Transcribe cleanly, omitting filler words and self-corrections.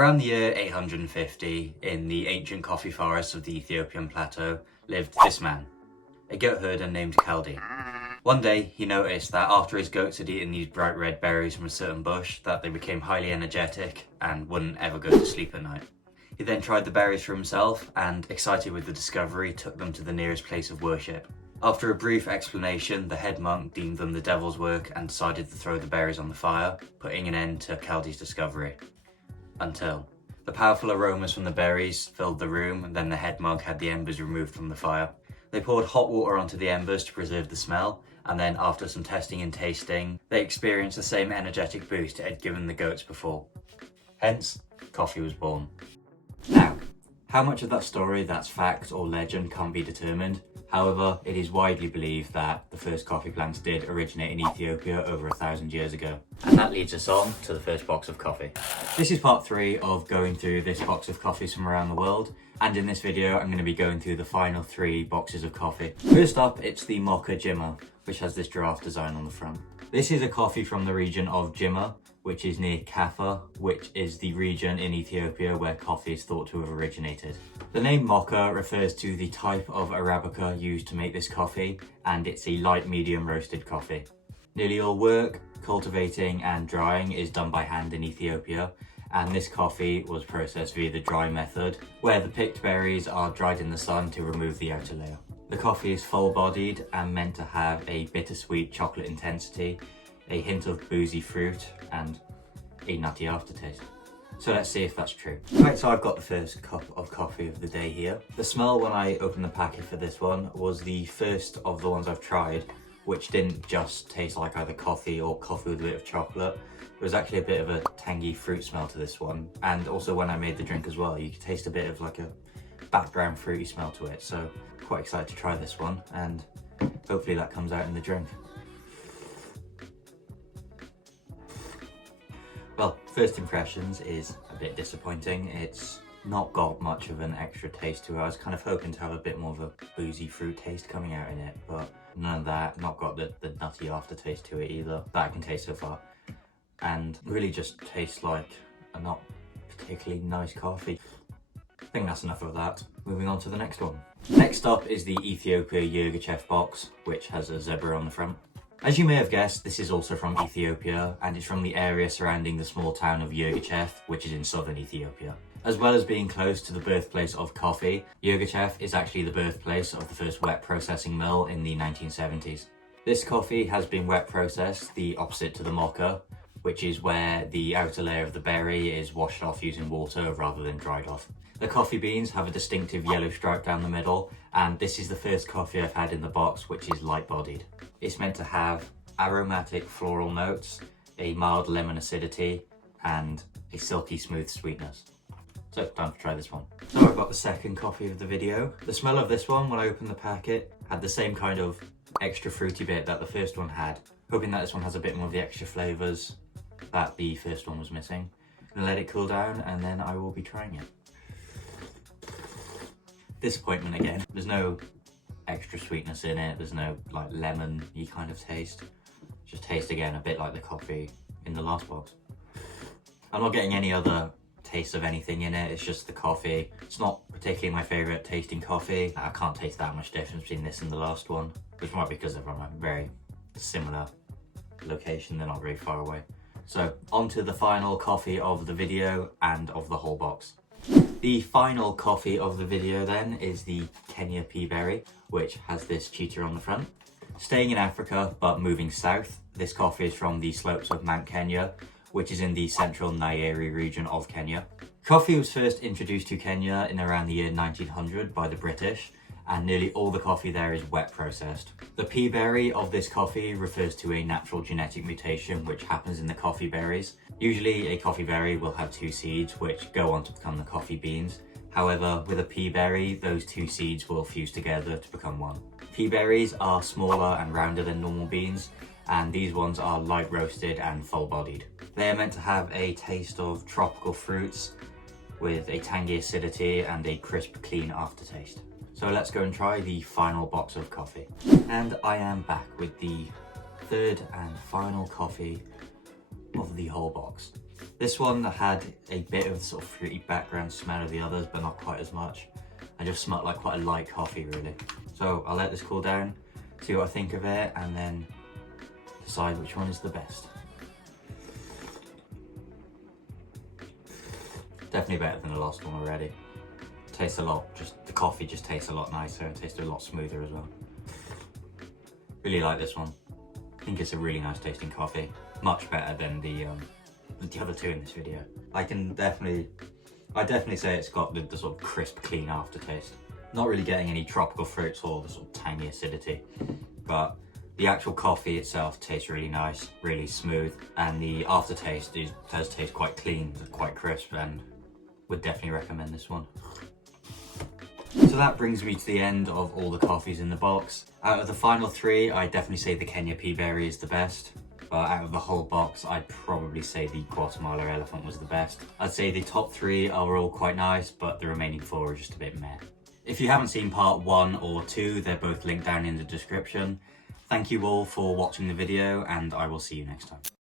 Around the year 850, in the ancient coffee forests of the Ethiopian plateau, lived this man, a goat herder named Kaldi. One day, he noticed that after his goats had eaten these bright red berries from a certain bush, that they became highly energetic and wouldn't ever go to sleep at night. He then tried the berries for himself and, excited with the discovery, took them to the nearest place of worship. After a brief explanation, the head monk deemed them the devil's work and decided to throw the berries on the fire, putting an end to Kaldi's discovery. Until the powerful aromas from the berries filled the room, and then the head monk had the embers removed from the fire. They poured hot water onto the embers to preserve the smell, and then after some testing and tasting, they experienced the same energetic boost it had given the goats before. Hence, coffee was born. Now, how much of that story that's fact or legend can't be determined. However, it is widely believed that the first coffee plants did originate in Ethiopia over 1,000 years ago. And that leads us on to the first box of coffee. This is part 3 of going through this box of coffees from around the world. And in this video, I'm going to be going through the final 3 boxes of coffee. First up, it's the Mocha Djimmah, which has this giraffe design on the front. This is a coffee from the region of Jimma, which is near Kaffa, which is the region in Ethiopia where coffee is thought to have originated. The name Mocha refers to the type of Arabica used to make this coffee, and it's a light medium roasted coffee. Nearly all work, cultivating and drying is done by hand in Ethiopia, and this coffee was processed via the dry method, where the picked berries are dried in the sun to remove the outer layer. The coffee is full-bodied and meant to have a bittersweet chocolate intensity, a hint of boozy fruit, and a nutty aftertaste. So let's see if that's true. Right, so I've got the first cup of coffee of the day here. The smell when I opened the packet for this one was the first of the ones I've tried, which didn't just taste like either coffee or coffee with a bit of chocolate. There was actually a bit of a tangy fruit smell to this one. And also when I made the drink as well, you could taste a bit of like a background fruity smell to it. So quite excited to try this one, and hopefully that comes out in the drink. Well, first impressions is a bit disappointing. It's not got much of an extra taste to it. I was kind of hoping to have a bit more of a boozy fruit taste coming out in it, but none of that. Not got the nutty aftertaste to it either, that I can taste so far. And really just tastes like a not particularly nice coffee. I think that's enough of that. Moving on to the next one. Next up is the Ethiopia Yirgacheffe box, which has a zebra on the front. As you may have guessed, this is also from Ethiopia, and it's from the area surrounding the small town of Yirgacheffe, which is in southern Ethiopia. As well as being close to the birthplace of coffee, Yirgacheffe is actually the birthplace of the first wet processing mill in the 1970s. This coffee has been wet processed, the opposite to the mocha, which is where the outer layer of the berry is washed off using water rather than dried off. The coffee beans have a distinctive yellow stripe down the middle, and this is the first coffee I've had in the box which is light-bodied. It's meant to have aromatic floral notes, a mild lemon acidity, and a silky smooth sweetness. So, time to try this one. So I've got the second coffee of the video. The smell of this one, when I opened the packet, had the same kind of extra fruity bit that the first one had. Hoping that this one has a bit more of the extra flavours that the first one was missing. I'm gonna let it cool down and then I will be trying it. Disappointment again. There's no extra sweetness in it. There's no like lemon-y kind of taste. Just tastes again a bit like the coffee in the last box. I'm not getting any other taste of anything in it. It's just the coffee. It's not particularly my favourite tasting coffee. I can't taste that much difference between this and the last one, which might be because they're from a very similar location. They're not very far away. So on to the final coffee of the video and of the whole box. The final coffee of the video then is the Kenya Peaberry, which has this cheetah on the front. Staying in Africa but moving south, this coffee is from the slopes of Mount Kenya, which is in the central Nyeri region of Kenya. Coffee was first introduced to Kenya in around the year 1900 by the British, and nearly all the coffee there is wet processed. The Peaberry of this coffee refers to a natural genetic mutation which happens in the coffee berries. Usually a coffee berry will have 2 seeds which go on to become the coffee beans. However, with a peaberry, those 2 seeds will fuse together to become one. Peaberries are smaller and rounder than normal beans, and these ones are light roasted and full-bodied. They are meant to have a taste of tropical fruits with a tangy acidity and a crisp, clean aftertaste. So let's go and try the final box of coffee. And I am back with the third and final coffee of the whole box. This one had a bit of the sort of fruity background smell of the others, but not quite as much. I just smelled like quite a light coffee really. So I'll let this cool down, see what I think of it, and then decide which one is the best. Definitely better than the last one already. Tastes a lot, the coffee just tastes a lot nicer and tastes a lot smoother as well. Really like this one. I think it's a really nice tasting coffee. Much better than the other two in this video. I definitely say it's got the sort of crisp, clean aftertaste. Not really getting any tropical fruits or the sort of tangy acidity, but the actual coffee itself tastes really nice, really smooth, and the aftertaste does taste quite clean, quite crisp, and would definitely recommend this one. So that brings me to the end of all the coffees in the box. Out of the final three, I definitely say the Kenya Peaberry is the best. But out of the whole box, I'd probably say the Guatemala Elephant was the best. I'd say the top three are all quite nice, but the remaining four are just a bit meh. If you haven't seen part 1 or 2, they're both linked down in the description. Thank you all for watching the video, and I will see you next time.